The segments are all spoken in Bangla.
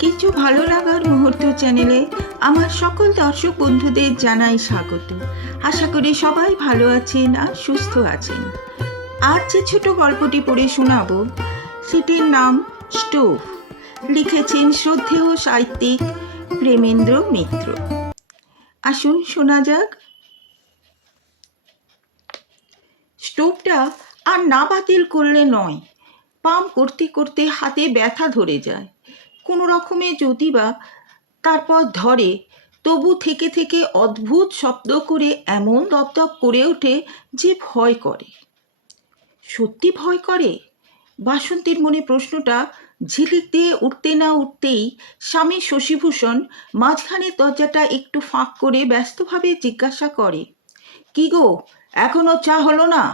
কিছু ভালো লাগার মুহূর্ত চ্যানেলে আমার সকল দর্শক বন্ধুদের জানাই স্বাগত। আশা করি সবাই ভালো আছেন আর সুস্থ আছেন। আজ যে ছোট গল্পটি পড়ে শোনাব সেটির নাম স্টোভ। লিখেছেন শ্রদ্ধেয় সাহিত্যিক প্রেমেন্দ্র মিত্র। আসুন শোনা যাক। স্টোভটা আর না বাতিল করলে নয়। পাম্প করতে করতে হাতে ব্যথা ধরে যায়। কোনো রকমে যদি বা তারপর ধরে, তবু থেকে থেকে অদ্ভুত শব্দ করে এমন দপদপ করে ওঠে যে ভয় করে। সত্যি ভয় করে? বাসন্তীর মনে প্রশ্নটা ঝিলিক দিয়ে উঠতে না উঠতেই স্বামী শশীভূষণ মাঝখানে দরজাটা একটু ফাঁক করে ব্যস্তভাবে জিজ্ঞাসা করে, কি গো, এখনো চা হলো না?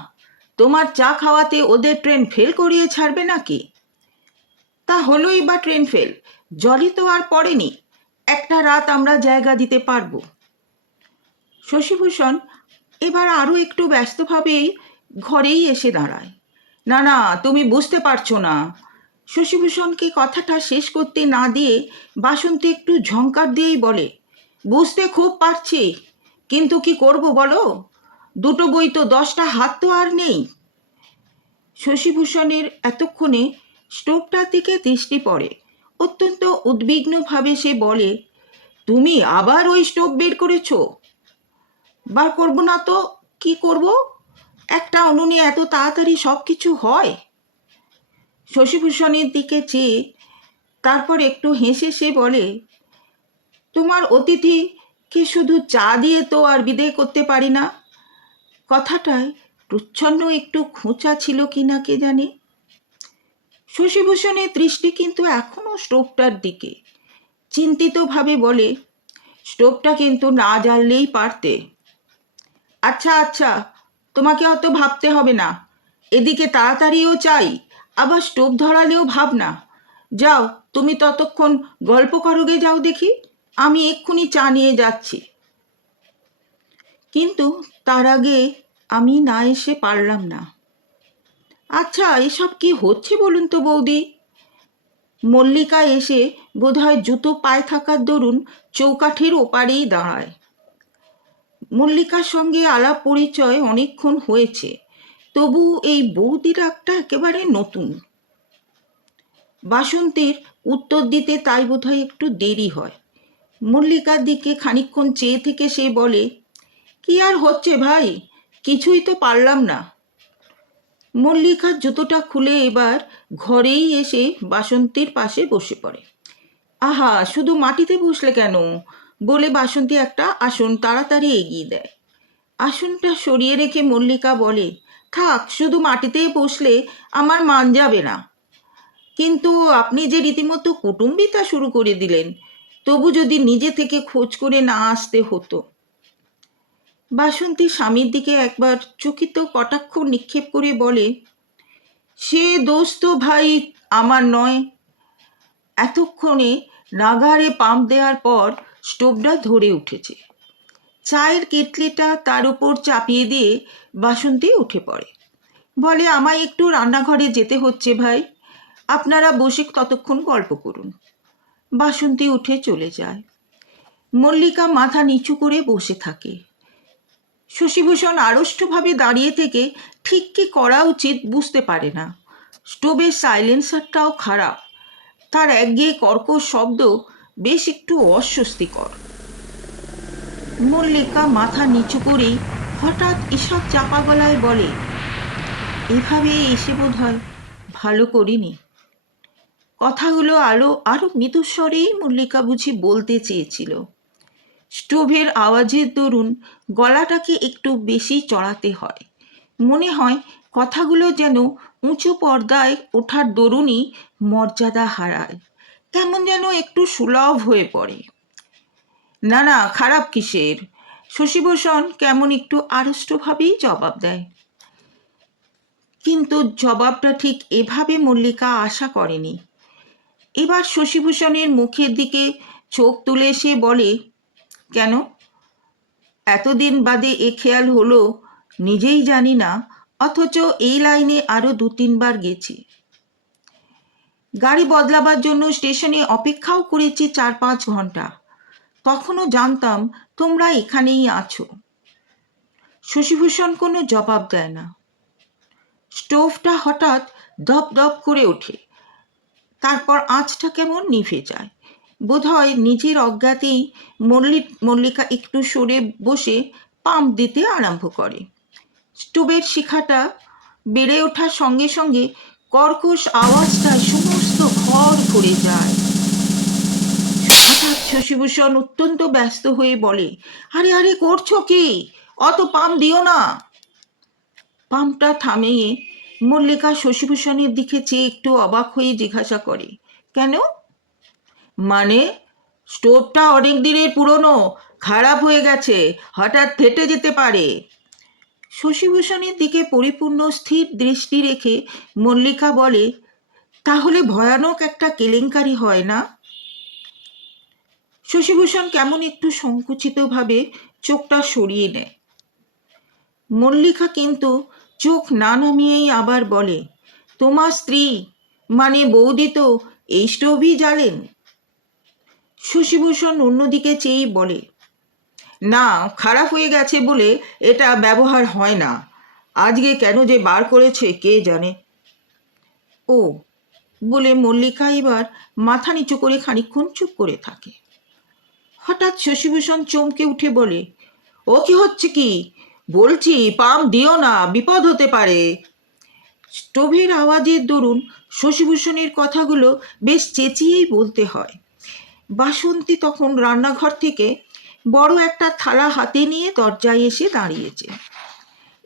তোমার চা খাওয়াতে ওদের ট্রেন ফেল করিয়ে ছাড়বে নাকি? তা হলোই বা ট্রেন ফেল, জলই তো আর পড়েনি। একটা রাত আমরা জায়গা দিতে পারবো। শশীভূষণ এবার আরও একটু ব্যস্তভাবেই ঘরেই এসে দাঁড়ায়। না না, তুমি বুঝতে পারছো না। শশীভূষণকে কথাটা শেষ করতে না দিয়ে বাসন্তী একটু ঝংকার দিয়েই বলে, বুঝতে খুব পারছি, কিন্তু কি করব বলো? দুটো বই তো 10টা হাত তো আর নেই। শশীভূষণের এতক্ষণে স্টোভটার দিকে দৃষ্টি পড়ে। অত্যন্ত উদ্বিগ্নভাবে সে বলে, তুমি আবার ওই স্টোভ বের করেছো? বার করবো না তো কি করব? একটা উনুনে এত তাড়াতাড়ি সব কিছু হয়? শশীভূষণের দিকে চেয়ে তারপর একটু হেসে সে বলে, তোমার অতিথিকে শুধু চা দিয়ে তো আর বিদায় করতে পারি না। কথাটায় প্রচ্ছন্ন একটু খোঁচা ছিল কিনা কে জানে। শশীভূষণের দৃষ্টি কিন্তু এখনো স্টোভটার দিকে। চিন্তিতভাবে বলে, স্টোভটা কিন্তু না জ্বাললেই পারতে। আচ্ছা আচ্ছা, তোমাকে অত ভাবতে হবে না। এদিকে তাড়াতাড়িও চাই, আবার স্টোভ ধরালেও ভাবনা। যাও, তুমি ততক্ষণ গল্প করোগে, যাও দেখি, আমি এক্ষুনি চা নিয়ে যাচ্ছি। কিন্তু তার আগে আমি না এসে পারলাম না। আচ্ছা, এসব কি হচ্ছে বলুন তো বৌদি? মল্লিকা এসে বোধহয় জুতো পায়ে থাকার দরুন চৌকাঠের ওপারেই দাঁড়ায়। মল্লিকার সঙ্গে আলাপ পরিচয় অনেকক্ষণ হয়েছে, তবু এই বৌদি রাগটা একেবারে নতুন। বাসন্তীর উত্তর দিতে তাই বোধহয় একটু দেরি হয়। মল্লিকার দিকে খানিকক্ষণ চেয়ে থেকে সে বলে, কি আর হচ্ছে ভাই, কিছুই তো পারলাম না। মল্লিকার জুতোটা খুলে এবার ঘরেই এসে বাসন্তীর পাশে বসে পড়ে। আহা, শুধু মাটিতে বসলে কেন? বলে বাসন্তী একটা আসন তাড়াতাড়ি এগিয়ে দেয়। আসনটা সরিয়ে রেখে মল্লিকা বলে, থাক, শুধু মাটিতেই বসলে আমার মান যাবে না। কিন্তু আপনি যে রীতিমতো কুটুম্বিতা শুরু করে দিলেন, তবু যদি নিজে থেকে খোঁজ করে না আসতে হতো। বাসন্তী স্বামীর দিকে একবার চকিত কটাক্ষ নিক্ষেপ করে বলে, সে দোষ তো ভাই আমার নয়। এতক্ষণে নাগারে পাম্প দেওয়ার পর স্টোভটা ধরে উঠেছে। চায়ের কেটলিটা তার উপর চাপিয়ে দিয়ে বাসন্তী উঠে পড়ে। বলে, আমায় একটু রান্নাঘরে যেতে হচ্ছে ভাই, আপনারা বসে ততক্ষণ গল্প করুন। বাসন্তী উঠে চলে যায়। মল্লিকা মাথা নিচু করে বসে থাকে। শশীভূষণ আড়ষ্টভাবে দাঁড়িয়ে থেকে ঠিক কী করা উচিত বুঝতে পারে না। স্টোভের সাইলেন্সারটাও খারাপ, তার একঘেয়ে কর্কশ শব্দ বেশ একটু অস্বস্তিকর। মল্লিকা মাথা নিচু করেই হঠাৎ ঈষৎ চাপা গলায় বলে, এভাবে এসে বোধ হয় ভালো করিনি। কথাগুলো আরো মৃদুস্বরেই মল্লিকা বুঝি বলতে চেয়েছিল। স্টোভের আওয়াজের দরুন গলাটাকে একটু বেশি চড়াতে হয়। মনে হয় কথাগুলো যেন উঁচু পর্দায় ওঠার দরুনই মর্যাদা হারায়, কেমন যেন একটু সুলভ হয়ে পড়ে। না না, খারাপ কিসের? শশীভূষণ কেমন একটু আড়ষ্টভাবেই জবাব দেয়। কিন্তু জবাবটা ঠিক এভাবে মল্লিকা আশা করেনি। এবার শশীভূষণের মুখের দিকে চোখ তুলে সে বলে, কেন? এতদিন বাদে এ খেয়াল হলো নিজেই জানি না, অথচ এই লাইনে আরও 2-3 বার গেছি। গাড়ি বদলাবার জন্য স্টেশনে অপেক্ষাও করেছি 4-5 ঘন্টা, তখনও জানতাম তোমরা এখানেই আছো। শশীভূষণ কোনো জবাব দেয় না। স্টোভটা হঠাৎ দপ দপ করে ওঠে, তারপর আঁচটা কেমন নিভে যায়। বোধহয় নিজের অজ্ঞাতেই মল্লিকা একটু সরে বসে পাম্প দিতে আরম্ভ করে। স্টোভের শিখাটা বেড়ে ওঠার সঙ্গে সঙ্গে কর্কশ আওয়াজটায় সমস্ত ঘর ভরে যায়। হঠাৎ শশীভূষণ অত্যন্ত ব্যস্ত হয়ে বলে, আরে আরে করছো কি? অত পাম্প দিও না। পাম্পটা থামিয়ে মল্লিকা শশীভূষণের দিকে চেয়ে একটু অবাক হয়ে জিজ্ঞাসা করে, কেন? মানে, স্টোভটা অনেক দিনের পুরনো, খারাপ হয়ে গেছে, হঠাৎ ফেটে যেতে পারে। শশীভূষণের দিকে পরিপূর্ণ স্থির দৃষ্টি রেখে মল্লিকা বলে, তাহলে ভয়ানক একটা কেলেঙ্কারি হয় না? শশীভূষণ কেমন একটু সংকুচিতভাবে চোখটা সরিয়ে নেয়। মল্লিকা কিন্তু চোখ না নামিয়েই আবার বলে, তোমার স্ত্রী মানে বৌদি তো এই স্টোভই জ্বালেন। শশীভূষণ অন্যদিকে চেয়েই বলে, না, খারাপ হয়ে গেছে বলে এটা ব্যবহার হয় না। আজকে কেন যে বার করেছে কে জানে। ও বলে মল্লিকা এবার মাথা নিচু করে খানিকক্ষণ চুপ করে থাকে। হঠাৎ শশীভূষণ চমকে উঠে বলে, ও কি হচ্ছে কি? বলছি পাম্প দিও না, বিপদ হতে পারে। স্টোভের আওয়াজের দরুন শশীভূষণের কথাগুলো বেশ চেঁচিয়েই বলতে হয়। বাসন্তী তখন রান্নাঘর থেকে বড় একটা থালা হাতে নিয়ে দরজায় এসে দাঁড়িয়েছে।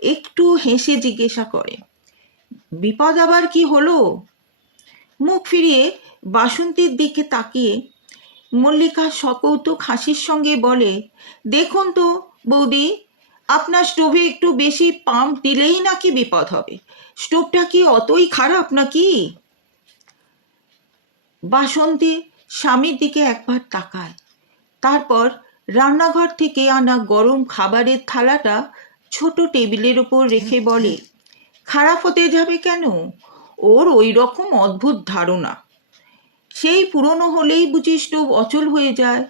একটু হেসে জিজ্ঞাসা করে, বিপদ আবার কি হলো? মুখ ফিরিয়ে বাসন্তীর দিকে তাকিয়ে মল্লিকা সকৌতুক হাসির সঙ্গে বলে, দেখুন তো বৌদি, আপনার স্টোভে একটু বেশি পাম্প দিলেই নাকি বিপদ হবে। স্টোভটা কি অতই খারাপ নাকি? বাসন্তী স্বামীর দিকে একবার তাকায়, তারপর রান্নাঘর থেকে আনা গরম খাবারের থালাটা ছোট টেবিলের ওপর রেখে বলে, খারাপ হতে যাবে কেন? ওর ওই রকম অদ্ভুত ধারণা, সেই পুরনো হলেই বুঝি স্টোভ অচল হয়ে যায়।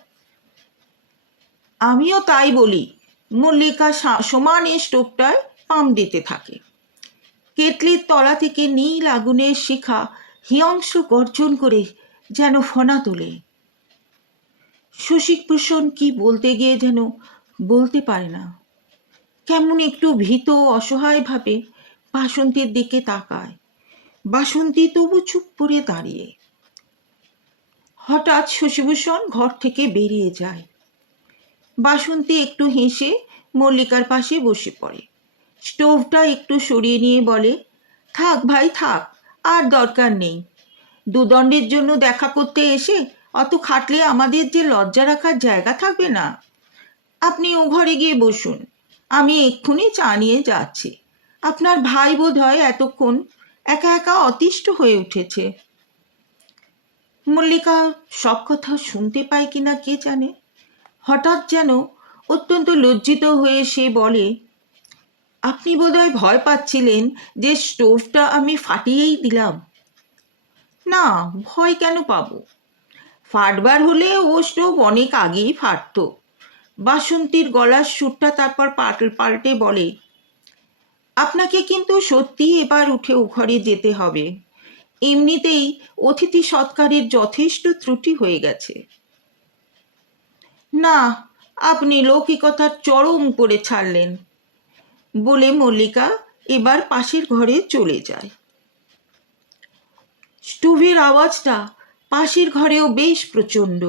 আমিও তাই বলি। মল্লিকা সমানে স্টোভটায় পাম্প দিতে থাকে। কেটলির তলা থেকে নীল আগুনের শিখা হিংস্র গর্জন করে যেন ফনা তোলে। শশীভূষণ কি বলতে গিয়ে যেন বলতে পারে না। কেমন একটু ভীত অসহায়ভাবে বাসন্তীর দিকে তাকায়। বাসন্তী তবু চুপ করে দাঁড়িয়ে। হঠাৎ শশীভূষণ ঘর থেকে বেরিয়ে যায়। বাসন্তী একটু হেসে মল্লিকার পাশে বসে পড়ে। স্টোভটা একটু সরিয়ে নিয়ে বলে, থাক ভাই থাক, আর দরকার নেই। দুদণ্ডের জন্য দেখা করতে এসে অত খাটলে আমাদের যে লজ্জা রাখার জায়গা থাকবে না। আপনি ও ঘরে গিয়ে বসুন, আমি এক্ষুনি চা নিয়ে যাচ্ছি। আপনার ভাই বোধ হয় এতক্ষণ একা একা অতিষ্ঠ হয়ে উঠেছে। মল্লিকা সব কথা শুনতে পায় কিনা কে জানে। হঠাৎ যেন অত্যন্ত লজ্জিত হয়ে সে বলে, আপনি বোধহয় ভয় পাচ্ছিলেন যে স্টোভটা আমি ফাটিয়েই দিলাম। না, ভয় কেন পাবো? ফাটবার হলে ও স্টোভ অনেক আগেই ফাটত। বাসন্তীর গলার সুরটা তারপর পাল্টে বলে, আপনাকে কিন্তু সত্যি এবার উঠে ও ঘরে যেতে হবে। এমনিতেই অতিথি সৎকারের যথেষ্ট ত্রুটি হয়ে গেছে। না, আপনি লৌকিকতার চরম করে ছাড়লেন বলে মল্লিকা এবার পাশের ঘরে চলে যায়। স্টোভের আওয়াজটা পাশের ঘরেও বেশ প্রচণ্ড,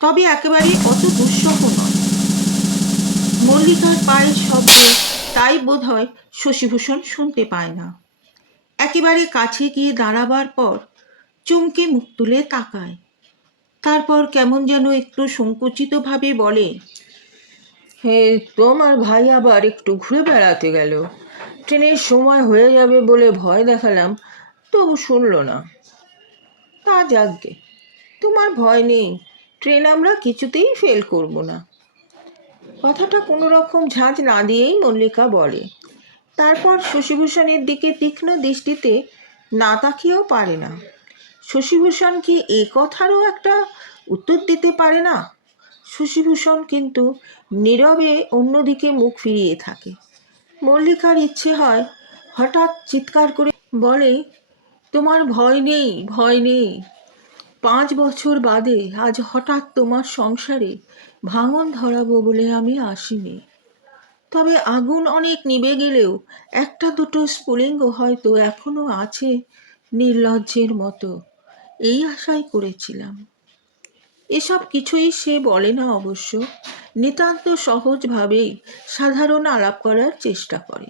তবে একেবারে অত দুঃসহ নয়। মল্লিকার পায়ের শব্দ তাই বোধ হয় শশীভূষণ শুনতে পায় না। একেবারে কাছে গিয়ে দাঁড়াবার পর চমকে মুখ তুলে তাকায়। তারপর কেমন যেন একটু সংকুচিতভাবে বলে, হে, তোমার ভাই আবার একটু ঘুরে বেড়াতে গেল। ট্রেনের সময় হয়ে যাবে বলে ভয় দেখালাম, তবু শুনল না। তা যাকগে, তোমার ভয় নেই, ট্রেন আমরা কিছুতেই ফেল করব না। কথাটা কোনো রকম ঝাঁঝ না দিয়েই মল্লিকা বলে। তারপর শশীভূষণের দিকে তীক্ষ্ণ দৃষ্টিতে না তাকিয়েও পারে না। শশীভূষণ কি এ কথারও একটা উত্তর দিতে পারে না? শশীভূষণ কিন্তু নীরবে অন্যদিকে মুখ ফিরিয়ে থাকে। মল্লিকার ইচ্ছে হয় হঠাৎ চিৎকার করে বলে, তোমার ভয় নেই, ভয় নেই। 5 বছর বাদে আজ হঠাৎ তোমার সংসারে ভাঙন ধরাবো বলে আমি আসিনি। তবে আগুন অনেক নিভে গেলেও একটা দুটো স্ফুলিঙ্গ হয়তো এখনো আছে নির্লজ্জের মতো, এই আশাই করেছিলাম। এসব কিছুই সে বলে না অবশ্য, নিতান্ত সহজভাবেই সাধারণ আলাপ করার চেষ্টা করে।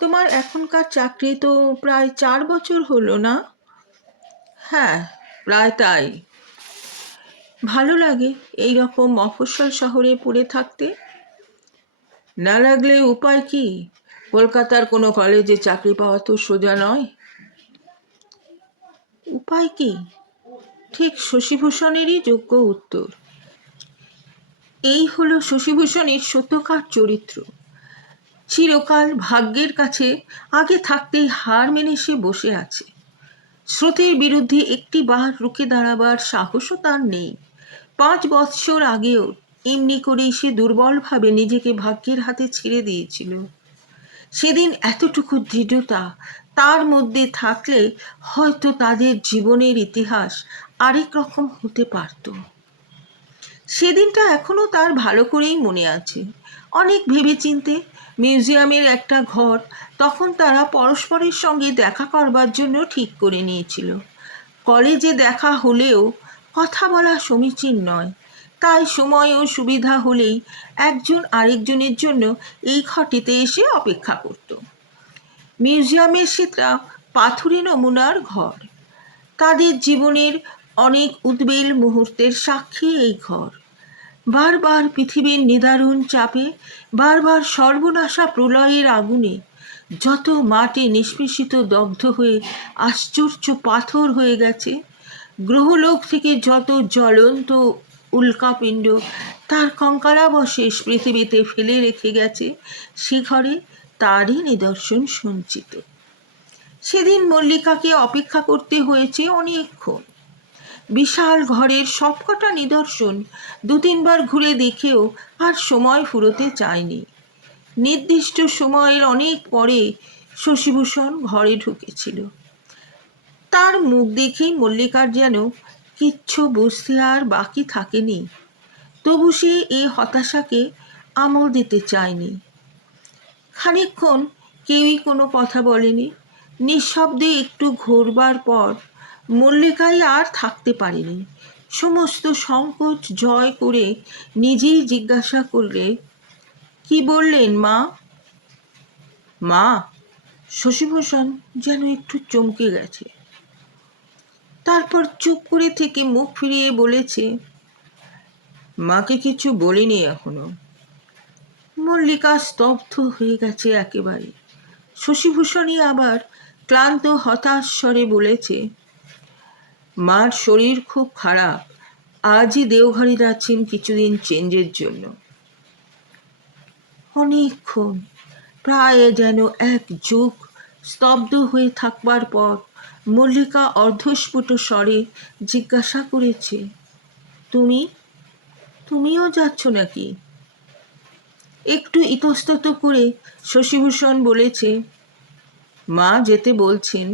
তোমার এখনকার চাকরি তো প্রায় 4 বছর হলো না? হ্যাঁ, প্রায় তাই। ভালো লাগে এই রকম মফস্বল শহরে পড়ে থাকতে? না লাগলে উপায় কি? কলকাতার কোনো কলেজে চাকরি পাওয়া তো সোজা নয়। উপায় কি? ঠিক শশীভূষণেরই যোগ্য উত্তর। এই হলো শশীভূষণের সত্যকার চরিত্র। চিরকাল ভাগ্যের কাছে আগে থাকতেই হার মেনে সে বসে আছে। স্রোতের বিরুদ্ধে একটি বার রুখে দাঁড়াবার সাহসও তার নেই। 5 বৎসর আগেও এমনি করেই সে দুর্বলভাবে নিজেকে ভাগ্যের হাতে ছেড়ে দিয়েছিল। সেদিন এতটুকু দৃঢ়তা তার মধ্যে থাকলে হয়তো তাদের জীবনের ইতিহাস আরেক রকম হতে পারত। সেদিনটা এখনো তার ভালো করেই মনে আছে। অনেক ভেবেচিন্তে মিউজিয়ামের একটা ঘর তখন তারা পরস্পরের সঙ্গে দেখা করবার জন্য ঠিক করে নিয়েছিল। কলেজে দেখা হলেও কথা বলা সমীচীন নয়, তাই সময় ও সুবিধা হলেই একজন আরেকজনের জন্য এই ঘরটিতে এসে অপেক্ষা করত। মিউজিয়ামের সেটা পাথুরে নমুনার ঘর। তাদের জীবনের অনেক উদ্বেল মুহূর্তের সাক্ষী এই ঘর। বারবার পৃথিবীর নিদারুণ চাপে, বারবার সর্বনাশা প্রলয়ের আগুনে যত মাটি নিষ্পেষিত দগ্ধ হয়ে আশ্চর্য পাথর হয়ে গেছে, গ্রহলোক থেকে যত জ্বলন্ত উল্কাপিণ্ড তার কঙ্কালাবশেষ পৃথিবীতে ফেলে রেখে গেছে, সে ঘরে তারই নিদর্শন সঞ্চিত। সেদিন মল্লিকাকে অপেক্ষা করতে হয়েছে অনেকক্ষণ। বিশাল ঘরের সবকটা নিদর্শন 2-3 বার ঘুরে দেখেও আর সময় ফুরোতে চায়নি। নির্দিষ্ট সময়ের অনেক পরে শশীভূষণ ঘরে ঢুকেছিল। তার মুখ দেখেই মল্লিকার যেন কিচ্ছু বুঝতে আর বাকি থাকেনি। তবু সে এ হতাশাকে আমল দিতে চায়নি। খানিকক্ষণ কেউই কোনো কথা বলেনি। নিঃশব্দে একটু ঘোরবার পর মল্লিকাই আর থাকতে পারেনি। সমস্ত সংকোচ জয় করে নিজেই জিজ্ঞাসা করলে, কি বললেন মা? মা? শশীভূষণ যেন একটু চমকে গেছে। তারপর চুপ করে থেকে মুখ ফিরিয়ে বলেছে, মাকে কিছু বলিনি এখনো। মল্লিকা স্তব্ধ হয়ে গেছে একেবারে। শশীভূষণই আবার ক্লান্ত হতাশ স্বরে বলেছে, মার শরীর খুব খারাপ, আজই দেওঘরে যাচ্ছেন কিছুদিন চেঞ্জের জন্য। অনেকক্ষণ, প্রায় যেন 1 যুগ স্তব্ধ হয়ে থাকবার পর মল্লিকা অর্ধস্ফুট স্বরে জিজ্ঞাসা করেছে, তুমিও যাচ্ছ নাকি? একটু ইতস্তত করে শশীভূষণ বলেছে, মা যেতে বলছেন,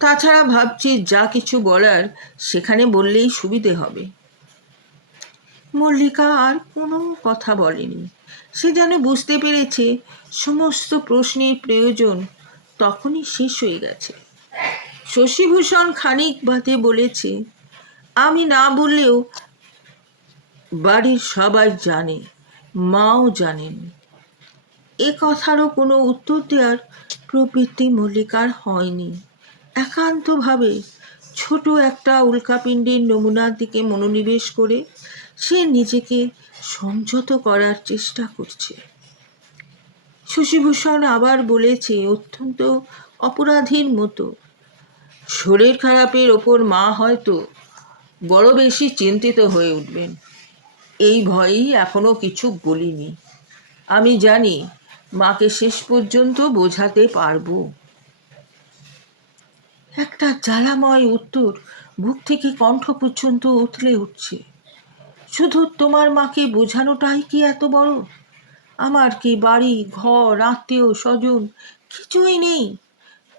তাছাড়া ভাবছি যা কিছু বলার সেখানে বললেই সুবিধে হবে। মল্লিকা আর কোনো কথা বলেনি। সে যেন বুঝতে পেরেছে সমস্ত প্রশ্নের প্রয়োজন তখনই শেষ হয়ে গেছে। শশীভূষণ খানিক বাদে বলেছে, আমি না বললেও বাড়ির সবাই জানে, মাও জানেন। এ কথারও কোনো উত্তর দেওয়ার প্রবৃত্তি মল্লিকার হয়নি। একান্তভাবে ছোট একটা উল্কাপিণ্ডের নমুনার দিকে মনোনিবেশ করে সে নিজেকে সংযত করার চেষ্টা করছে। শশীভূষণ আবার বলেছে অত্যন্ত অপরাধীর মতো, শরীর খারাপের ওপর মা হয়তো বড় বেশি চিন্তিত হয়ে উঠবেন, এই ভয়েই এখনো কিছু বলিনি। আমি জানি মাকে শেষ পর্যন্ত বোঝাতে পারবো। একটা জ্বালাময় উত্তর বুক থেকে কণ্ঠ পর্যন্ত উথলে উঠছে। শুধু তোমার মাকে বোঝানোটাই কি এত বড়? আমার কি বাড়ি ঘর আত্মীয় স্বজন কিছুই নেই?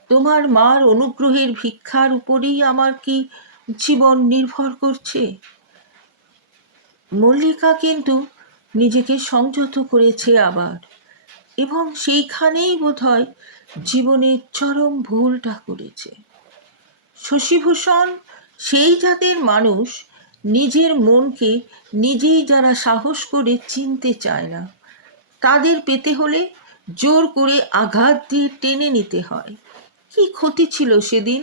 তোমার মার অনুগ্রহের ভিক্ষার উপরেই আমার কি জীবন নির্ভর করছে? মল্লিকা কিন্তু নিজেকে সংযত করেছে আবার, এবং সেইখানেই বোধহয় জীবনের চরম ভুলটা করেছে। শশীভূষণ সেই জাতের মানুষ, নিজের মনকে নিজেই যারা সাহস করে চিনতে চায় না, তাদের পেতে হলে জোর করে আঘাত দিয়ে টেনে নিতে হয়। কি ক্ষতি ছিল সেদিন?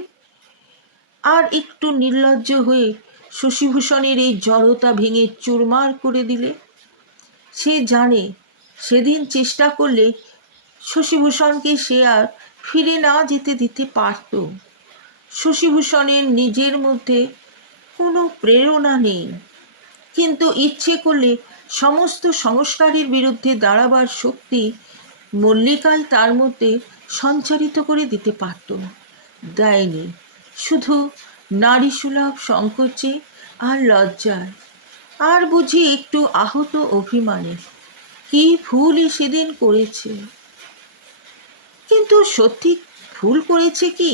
আর একটু নির্লজ্জ হয়ে শশীভূষণের এই জড়তা ভেঙে চুরমার করে দিলে। সে জানে সেদিন চেষ্টা করলে শশীভূষণকে সে আর ফিরে না যেতে দিতে পারত। শশীভূষণের নিজের মধ্যে কোনো প্রেরণা নেই, কিন্তু ইচ্ছে করলে সমস্ত সংস্কারের বিরুদ্ধে দাঁড়াবার শক্তি মল্লিকাই তার মধ্যে সঞ্চারিত করে দিতে পারত। দেয়নি, শুধু নারীসুলভ সংকোচে আর লজ্জায়, আর বুঝি একটু আহত অভিমানে। কি ভুলই সেদিন করেছে। কিন্তু সত্যি ভুল করেছে কি?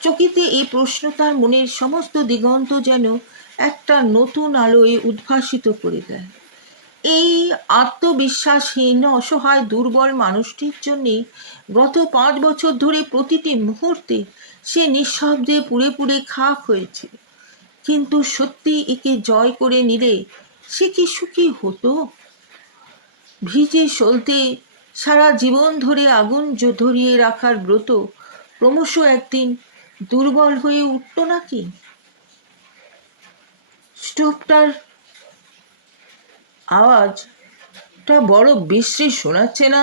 চকিতে এই প্রশ্ন তার মনের সমস্ত দিগন্ত যেন একটা নতুন আলোয় উদ্ভাসিত করে দেয়। এই আত্মবিশ্বাসহীন অসহায় দুর্বল মানুষটির জন্যে গত 5 বছর ধরে প্রতিটি মুহূর্তে সে নিঃশব্দে পুড়ে পুড়ে খাক হয়েছে। কিন্তু সত্যি একে জয় করে নিলে সে কি সুখী হতো? ভিজে সলতে সারা জীবন ধরে আগুন ধরিয়ে রাখার ব্রত ক্রমশ একদিন দুর্বল হয়ে উঠত নাকি? স্টোভটার আওয়াজটা বড় বিশ্রী শোনাচ্ছে না?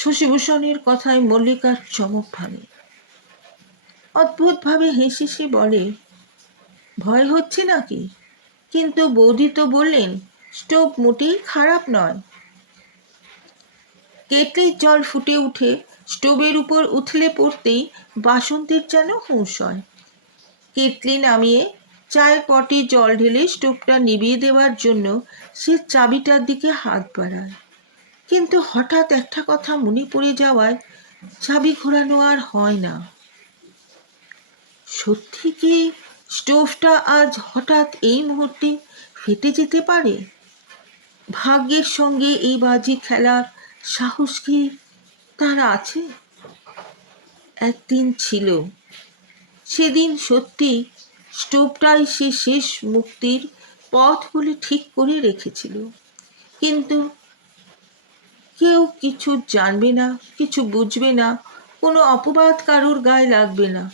শশীভূষণের কথায় মল্লিকার চমক ভাঙে। অদ্ভুতভাবে হেসে সে বলে, ভয় হচ্ছে নাকি? কিন্তু বৌদি তো বললেন স্টোভ মোটেই খারাপ নয়। কেটলির জল ফুটে উঠে স্টোভের উপর উথলে পড়তেই বাসন্তীর যেন হুঁশ হয়। কেটলি নামিয়ে চায়ের পটে জল ঢেলে স্টোভটা নিভিয়ে দেওয়ার জন্য সে চাবিটার দিকে হাত বাড়ায়। কিন্তু হঠাৎ একটা কথা মনে পড়ে যাওয়ায় চাবি ঘোরানো আর হয় না। সত্যি কি স্টোভটা আজ হঠাৎ এই মুহূর্তে ফেটে যেতে পারে? ভাগ্যের সঙ্গে এই বাজি খেলার সাহস কি তার আছে? একদিন ছিল, সেদিন সত্যি স্টোভটাই সে শেষ মুক্তির পথ বলে ঠিক করে রেখেছিল। কিন্তু কেউ কিছু জানবে না, কিছু বুঝবে না, কোনো অপবাদ কারোর গায়ে লাগবে না।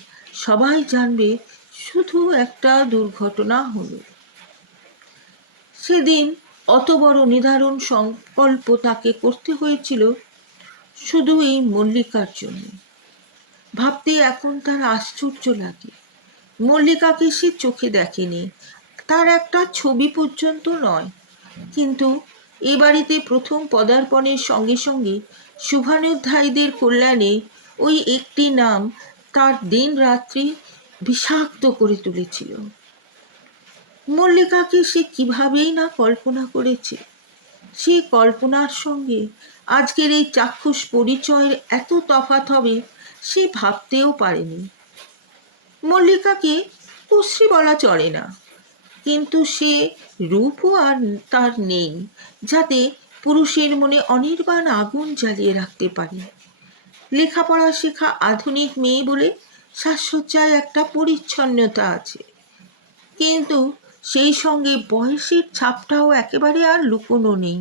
সবাই জানবে শুধু একটা দুর্ঘটনা হলো। সেদিন অত বড় নিদারুণ সংকল্প তাকে করতে হয়েছিল শুধু এই মল্লিকার জন্য। ভাবতে এখন তার আশ্চর্য লাগে। মল্লিকাকে সে চোখে দেখেনি, তার একটা ছবি পর্যন্ত নয়। কিন্তু এ বাড়িতে প্রথম পদার্পণের সঙ্গে সঙ্গে শুভানুধ্যায়ীদের কল্যাণে ওই একটি নাম তার দিন রাত্রি বিষাক্ত করে তুলেছিল। মল্লিকাকে সে কিভাবেই না কল্পনা করেছে। সে কল্পনার সঙ্গে আজকের এই চাক্ষুষ পরিচয়ের এত তফাৎ হবে সে ভাবতেও পারেনি। মল্লিকাকে কুশ্রী বলা চলে না, কিন্তু সে রূপও আর তার নেই যাতে পুরুষের মনে অনির্বাণ আগুন জ্বালিয়ে রাখতে পারে। লেখাপড়া শেখা আধুনিক মেয়ে বলে সাজসজ্জায় একটা পরিচ্ছন্নতা আছে, কিন্তু সেই সঙ্গে বয়সের ছাপটাও একেবারে আর লুকোনো নেই।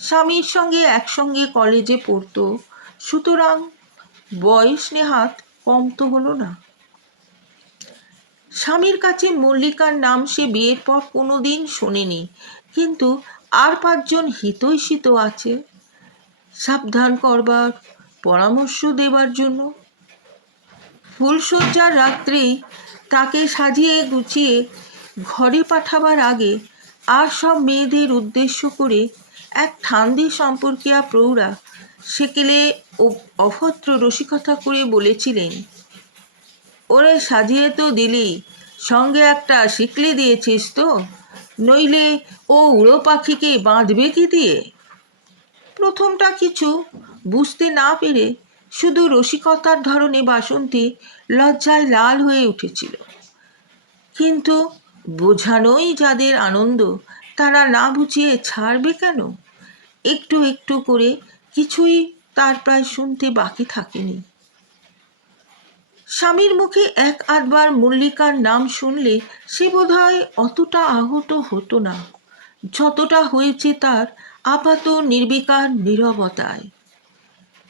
স্বামীর সঙ্গে একসঙ্গে কলেজে পড়তো, সুতরাং বয়স নেহাত কম তো হলো না। স্বামীর কাছে মল্লিকার নাম সে বিয়ের পর কোনোদিন শোনেনি, কিন্তু আর 5 জন হিতৈষী তো আছে সাবধান করবার, পরামর্শ দেবার জন্য। ফুলশয্যার রাত্রেই তাকে সাজিয়ে গুছিয়ে ঘরে পাঠাবার আগে আর সব মেয়েদের উদ্দেশ্য করে এক ঠান্দি সম্পর্কিয়া প্রৌঢ়া সেকেলে ও অভদ্র রসিকতা করে বলেছিলেন, ওরে সাজিয়ে তো দিলি, সঙ্গে একটা শিকলি দিয়েছিস তো, নইলে ও উড়ো পাখিকে বাঁধবে কি দিয়ে? প্রথমটা কিছু বুঝতে না পেরে শুধু রসিকতার ধরনে বাসন্তী লজ্জায় লাল হয়ে উঠেছিল। কিন্তু বোঝানোই যাদের আনন্দ, তারা না বুঝিয়ে ছাড়বে কেন? একটু একটু করে কিছুই তার প্রায় শুনতে বাকি থাকেনি। স্বামীর মুখে এক আধবার মল্লিকার নাম শুনলে সে বোধহয় অতটা আহত হতো না, যতটা হয়েছে তার আপাত নির্বিকার নীরবতায়।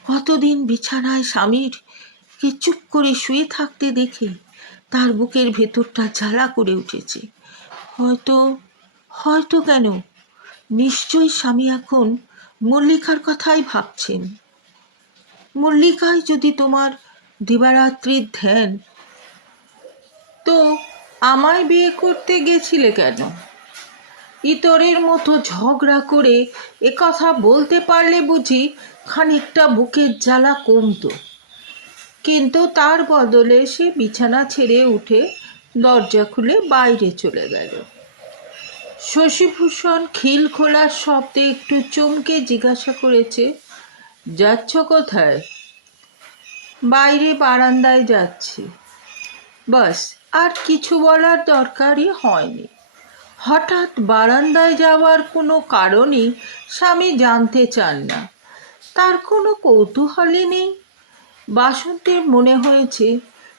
কতদিন বিছানায় স্বামীরকে চুপ করে শুয়ে থাকতে দেখে তার বুকের ভেতরটা জ্বালা করে উঠেছে। হয়তো হয়তো কেন, নিশ্চয়ই স্বামী এখন মল্লিকার কথাই ভাবছেন। মল্লিকায় যদি তোমার দিবারাত্রির ধ্যান, তো আমায় বিয়ে করতে গেছিলে কেন? ইতরের মতো ঝগড়া করে কথা বলতে পারলে বুঝি খানিকটা বুকের জ্বালা কমতো। কিন্তু তার বদলে সে বিছানা ছেড়ে উঠে দরজা খুলে বাইরে চলে গেল। শশীভূষণ খিল খোলার শব্দে একটু চমকে জিজ্ঞাসা করেছে, যাচ্ছ কোথায়? বাইরে বারান্দায় যাচ্ছি। বাস, আর কিছু বলার দরকারই হয়নি। হঠাৎ বারান্দায় যাওয়ার কোনো কারণই স্বামী জানতে চান না, তার কোনো কৌতূহলই নেই। বাসন্তীর মনে হয়েছে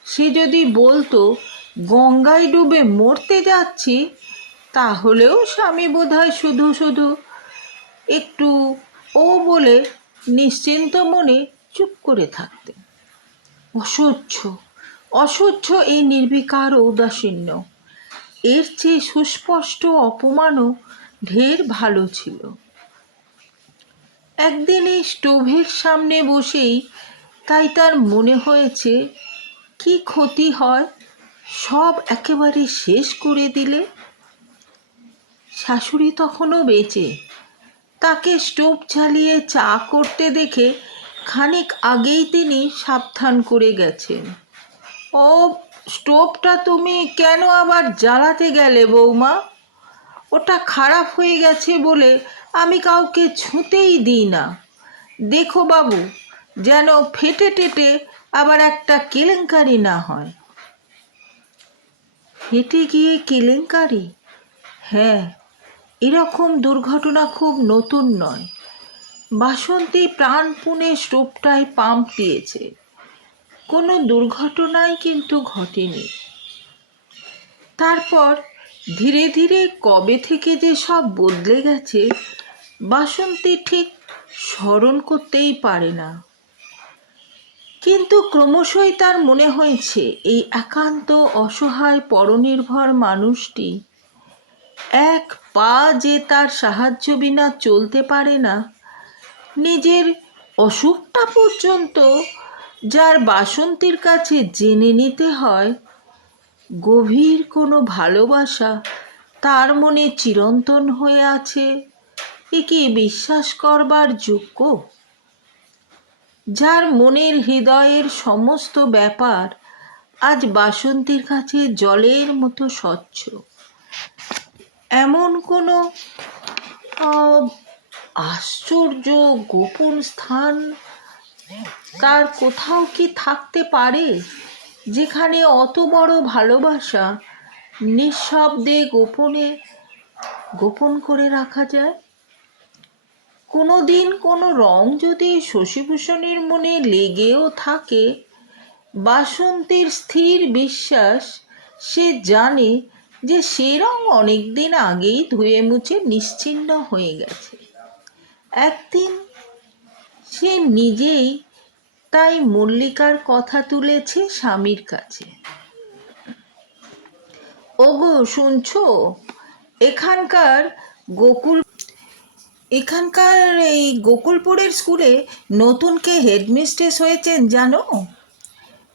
সে যদি বলতো গঙ্গায় ডুবে মরতে যাচ্ছি, তাহলেও স্বামী বোধহয় শুধু শুধু একটু ও বলে নিশ্চিন্ত মনে চুপ করে থাকতেন। অসহ্য অসহ্য এই নির্বিকার ঔদাসীন্য, এর চেয়ে সুস্পষ্ট অপমানও ঢের ভালো ছিল। একদিন এই স্টোভের সামনে বসেই তাই তার মনে হয়েছে, কি ক্ষতি হয় সব একেবারে শেষ করে দিলে। শাশুড়ি তখনও বেঁচে, তাকে স্টোভ জ্বালিয়ে চা করতে দেখে খানিক আগেই তিনি সাবধান করে গেছেন। ও স্টোভটা তুমি কেন আবার জ্বালাতে গেলে বৌমা? ওটা খারাপ হয়ে গেছে বলে আমি কাউকে ছুঁতেই দিই না। দেখো বাবু, যেন ফেটে টেটে আবার একটা কেলেঙ্কারি না হয়। ফেটে গিয়ে কেলেঙ্কারি? হ্যাঁ, এরকম দুর্ঘটনা খুব নতুন নয়। বাসন্তী প্রাণপণে স্টোভটায় পাম্প দিয়েছে, কোনো দুর্ঘটনাই কিন্তু ঘটেনি। তারপর ধীরে ধীরে কবে থেকে যে সব বদলে গেছে বাসন্তী ঠিক স্মরণ করতেই পারে না। কিন্তু ক্রমশই তার মনে হয়েছে এই একান্ত অসহায় পরনির্ভর মানুষটি এক পা যে তার সাহায্য বিনা চলতে পারে না, নিজের অসুখটা পর্যন্ত যার বাসন্তীর কাছে জেনে নিতে হয়, গভীর কোনো ভালোবাসা তার মনে চিরন্তন হয়ে আছে, এ কি বিশ্বাস করবার যোগ্য? যার মনের হৃদয়ের সমস্ত ব্যাপার আজ বাসন্তীর কাছে জলের মতো স্বচ্ছ, এমন কোনো আশ্চর্য গোপন স্থান তার কোথাও কি থাকতে পারে, যেখানে অত বড় ভালোবাসা নিঃশব্দে গোপন করে রাখা যায়? কোনো দিন কোনো রং যদি শশীভূষণের মনে লেগেও থাকে, বাসন্তীর স্থির বিশ্বাস সে জানে যে সে রং অনেক দিন আগেই ধুয়ে মুছে নিশ্চিহ্ন হয়ে গেছে। একদিন সে নিজেই তাই মল্লিকার কথা তুলেছে স্বামীর কাছে। ওগো শুনছো, এখানকার এই গোকুলপুরের স্কুলে নতুন কে হেডমিস্ট্রেস হয়েছেন জানো?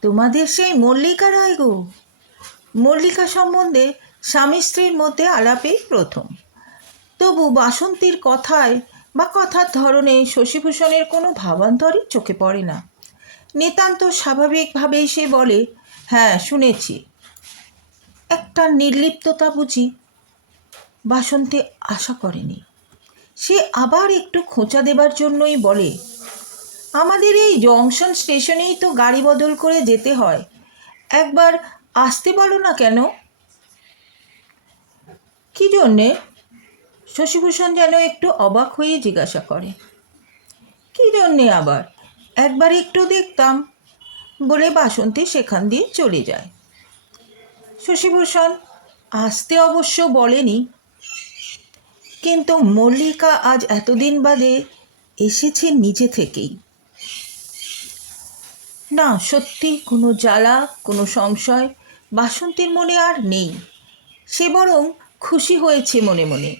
তোমাদের সেই মল্লিকা রায় গো। মল্লিকা সম্বন্ধে স্বামী স্ত্রীর মধ্যে আলাপেই প্রথম। তবু বাসন্তীর কথায় বা কথার ধরনে শশীভূষণের কোনো ভাবান্তরই চোখে পড়ে না। নিতান্ত স্বাভাবিকভাবেই সে বলে, হ্যাঁ, শুনেছি। একটা নির্লিপ্ততা বুঝি বাসন্তী আশা করেনি। সে আবার একটু খোঁচা দেবার জন্যই বলে, আমাদের এই জংশন স্টেশনেই তো গাড়ি বদল করে যেতে হয়, একবার আসতে বলো না কেন? কী জন্যে? শশীভূষণ যেন একটু অবাক হয়ে জিজ্ঞাসা করে। কী জন্যে আবার? একবার একটু দেখতাম বলে বাসন্তী সেখান দিয়ে চলে যায়। শশীভূষণ আসতে অবশ্য বলেনি, কিন্তু মল্লিকা আজ এতদিন বাদে এসেছে নিজে থেকেই। না, সত্যি কোনো জ্বালা, কোনো সংশয় বাসন্তীর মনে আর নেই। সে বরং খুশি হয়েছে মনে মনে।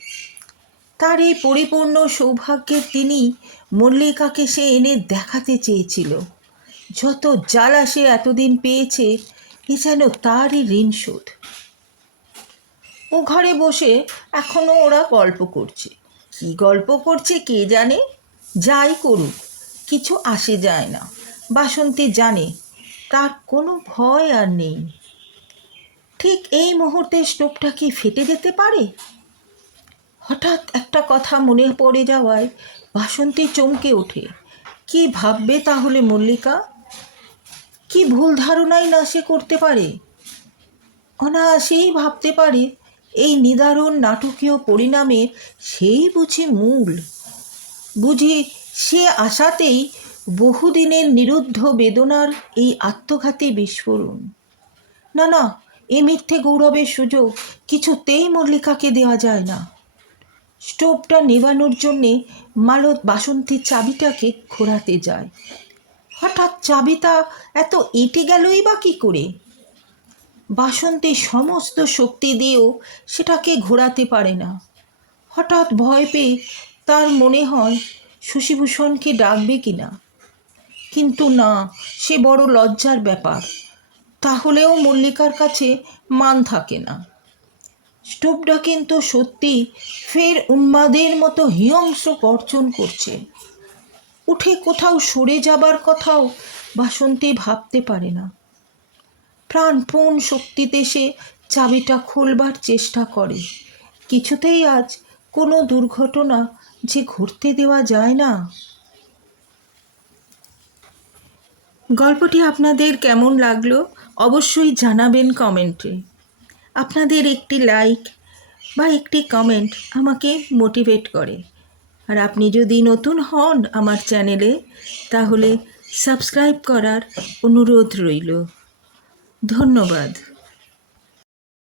তার এই পরিপূর্ণ সৌভাগ্যের তিনি মল্লিকাকে সে এনে দেখাতে চেয়েছিল। যত জ্বালা সে এতদিন পেয়েছে, এ যেন তারই ঋণ শোধ। ও ঘরে বসে এখনও ওরা গল্প করছে। কী গল্প করছে কে জানে? যাই করুক, কিছু আসে যায় না। বাসন্তী জানে তার কোনো ভয় আর নেই। ঠিক এই মুহূর্তে স্টোভটা কি ফেটে যেতে পারে? হঠাৎ একটা কথা মনে পড়ে যাওয়ায় বাসন্তী চমকে ওঠে। কি ভাববে তাহলে মল্লিকা? কি ভুল ধারণাই না সে করতে পারে? অনায়াসেই ভাবতে পারে এই নিদারুণ নাটকীয় পরিণামের সেই বুঝি মূল। বুঝি সে আশাতেই বহুদিনের নিরুদ্ধ বেদনার এই আত্মঘাতী বিস্ফোরণ। না না, এ মিথ্যে গৌরবের সুযোগ কিছুতেই মল্লিকাকে দেওয়া যায় না। স্টোভটা নেভানোর জন্যে মালত বাসন্তীর চাবিটাকে ঘোরাতে যায়। হঠাৎ চাবিটা এত এঁটে গেলই বা কী করে? বাসন্তী সমস্ত শক্তি দিয়েও সেটাকে ঘোরাতে পারে না। হঠাৎ ভয় পেয়ে তার মনে হয় শশীভূষণকে ডাকবে কি না, কিন্তু না, সে বড় লজ্জার ব্যাপার। তাহলেও মল্লিকার কাছে মান থাকে না। স্টোভটা কিন্তু সত্যি ফের উন্মাদের মতো হিংস্র গর্জন করছে। উঠে কোথাও সরে যাবার কথাও বাসন্তী ভাবতে পারে না। প্রাণপণ শক্তিতে সে চাবিটা খোলবার চেষ্টা করে। কিছুতেই আজ কোনো দুর্ঘটনা যে ঘটতে দেওয়া যায় না। গল্পটি আপনাদের কেমন লাগলো অবশ্যই জানাবেন কমেন্টে। আপনাদের একটি লাইক বা একটি কমেন্ট আমাকে মোটিভেট করে। আর আপনি যদি নতুন হন আমার চ্যানেলে, তাহলে সাবস্ক্রাইব করার অনুরোধ রইল। ধন্যবাদ।